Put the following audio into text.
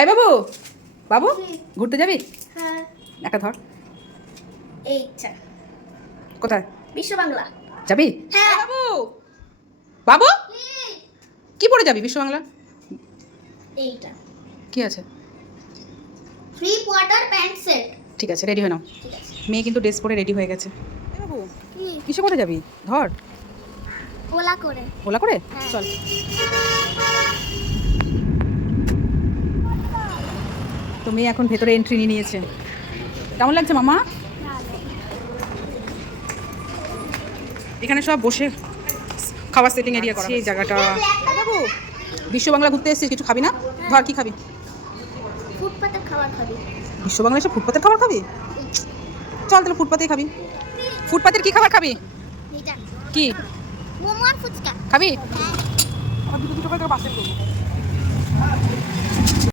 এই বাবু, বাবু ঘুরতে যাবি? হ্যাঁ। একটা ধর। এইটা কোথায় বিশ্ব বাংলা। যাবি? হ্যাঁ। বাবু, বাবু কি পরে যাবি বিশ্ব বাংলা? এইটা কি আছে? Free quarter pant set. ঠিক আছে, রেডি হয়ে নাও। ঠিক আছে। মেয়ে কিন্তু ড্রেস পরে রেডি হয়ে গেছে। এই বাবু, কি কিসে করে যাবি? ধর। ওলা করে। ওলা করে? হ্যাঁ। চল। তো মেয়ে এখন ভেতরে এন্ট্রি নিয়ে নিয়েছে। কেমন লাগছে মামা? এখানে সব বসে খাবার সেটিং এরিয়া করা এই জায়গাটা। বাবু, বিশ্ব বাংলা ঘুরতে এসেছিস, কিছু খাবি না? ধর, কি খাবি? ফুটপাতের খাবার খাবি? বিশ্ব বাংলা এসে ফুটপাতের খাবার খাবি? চল তাহলে ফুটপাতেই খাবি। ফুটপাতের কি খাবার খাবি? এইটা কি মোমো আর ফুচকা খাবি? হ্যাঁ। আমার দুটো করে বাসে করবো।